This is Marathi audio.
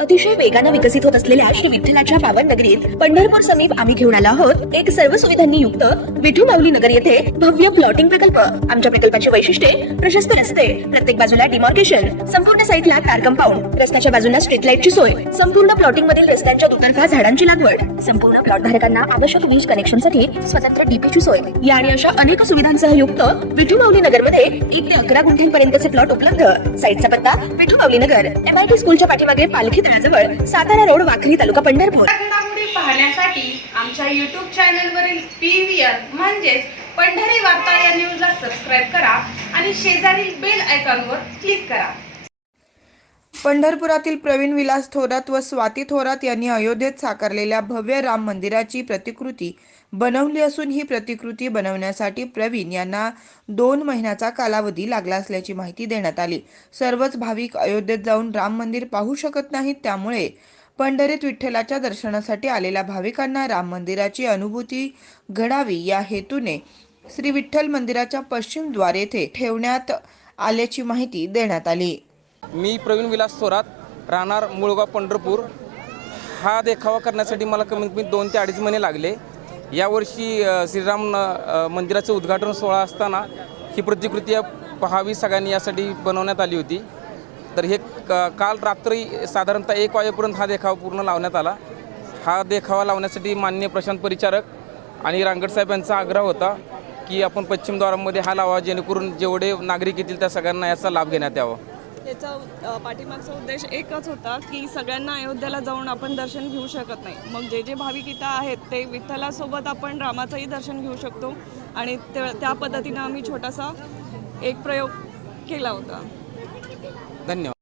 अतिशय वेगाने विकसित होत असलेल्या श्री विठ्ठलाच्या पावन नगरीत पंढरपूर समीप आम्ही घेऊन आलो आहोत एक सर्व सुविधांनी युक्त विठू माऊली नगर येथे भव्य प्लॉटिंग प्रकल्प। आमच्या प्रकल्पाची वैशिष्ट्ये प्रशस्त रस्ते, प्रत्येक बाजूला डिमार्केशन, संपूर्ण साईटला कार कंपाऊंड, रस्त्याच्या बाजूला स्ट्रीट लाईटची सोय, संपूर्ण प्लॉटिंग मधील रस्त्यांच्या दुतर्फा झाडांची लागवड, संपूर्ण प्लॉट धारकांना आवश्यक वीज कनेक्शनसाठी स्वतंत्र डीपीची सोय या आणि अशा अनेक सुविधांसह युक्त विठू माऊली नगर मध्ये 1 ते 11 गुंठ्यांपर्यंतचे प्लॉट उपलब्ध। साईटचा पत्ता विठू माऊली नगर, MIT स्कूलच्या पाठीमागे पालखी तळाजवळ, सातारा रोड, वाखरी, तालुका पंढरपूर। घडामोडी पाहण्यासाठी आमच्या YouTube चॅनलवरील PVR म्हणजेच पंढरी वार्ता या न्यूजला सबस्क्राइब करा आणि शेजारील बेल आयकॉनवर क्लिक करा। पंढरपुरातील प्रवीण विलास थोरात व स्वाती थोरात यांनी अयोध्येत साकारलेल्या भव्य राम मंदिराची प्रतिकृती बनवली असून ही प्रतिकृती बनवण्यासाठी प्रवीण यांना 2 महिन्याचा कालावधी लागला असल्याची माहिती देण्यात आली। सर्वच भाविक अयोध्येत जाऊन राम मंदिर पाहू शकत नाहीत, त्यामुळे पंढरीत विठ्ठलाच्या दर्शनासाठी आलेल्या भाविकांना राम मंदिराची अनुभूती घडावी या हेतूने श्री विठ्ठल मंदिराच्या पश्चिम द्वार येथे ठेवण्यात आल्याची माहिती देण्यात आली। मी प्रवीण विलास थोरात, राहणार मुळगाव, पंढरपूर। हा देखावा करण्यासाठी मला कमीत कमी 2 ते 2.5 महिने लागले। यावर्षी श्रीराम मंदिराचं उद्घाटन सोहळा असताना ही प्रतिकृती पाहावी सगळ्यांनी यासाठी बनवण्यात आली होती। तर हे काल रात्री साधारणतः 1 वाजेपर्यंत हा देखावा पूर्ण लावण्यात आला। हा देखावा लावण्यासाठी माननीय प्रशांत परिचारक आणि रांगड साहेब यांचा आग्रह होता की आपण पश्चिम द्वारामध्ये हा लावा, जेणेकरून जेवढे नागरिक येतील त्या सगळ्यांना याचा लाभ घेण्यात यावा। याचा पाठीमागचा उद्देश एकच होता की सगळ्यांना अयोध्येला जाऊन आपण दर्शन घेऊ शकत नाही, मग जे भाविक इथं आहेत ते विठ्ठलासोबत आपण रामाचंही दर्शन घेऊ शकतो आणि त्या पद्धतीनं आम्ही छोटासा एक प्रयोग केला होता। धन्यवाद।